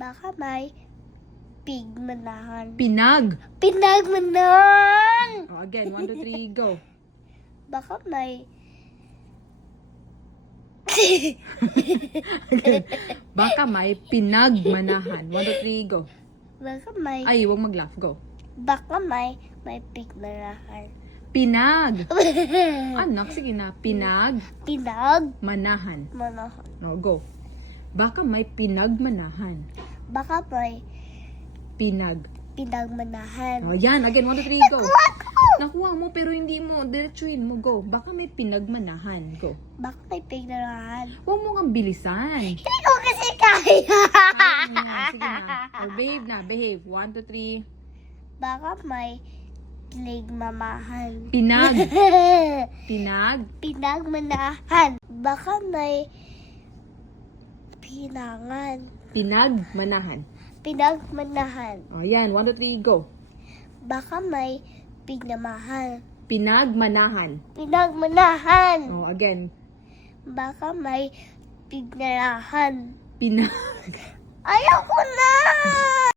Baka may pigmanahan. Pinagmanahan! Oh, again, 1, 2, 3, go. Baka may Again. Baka may pinagmanahan. 1, 2, 3, go. Baka may Ay, huwag mag-laugh. Go. Baka may pigmanahan. Anak, sige na. Pinagmanahan. Manahan. No, go. Baka may pinagmanahan. Baka may pinagmanahan. Oh, yan. Again, 1, 2, 3, go. Nakuha mo, pero hindi mo. Diretsuhin mo. Go. Baka may pinagmanahan. Go. Baka may pigmanahan. Huwag mo kang bilisan. Hindi ko kasi kaya. Kaya mo yan. Sige na. Or behave na. Behave. 1, 2, 3. Baka may pigmamahan. Pinagmanahan. Baka may Pinagmanahan. pinagmanahan. Oh, yan. 1, 2, 3, go. Baka may pigmamahan. Pinagmanahan. Oh, again. Baka may pigmanahan. Pinag... Ayaw ko na!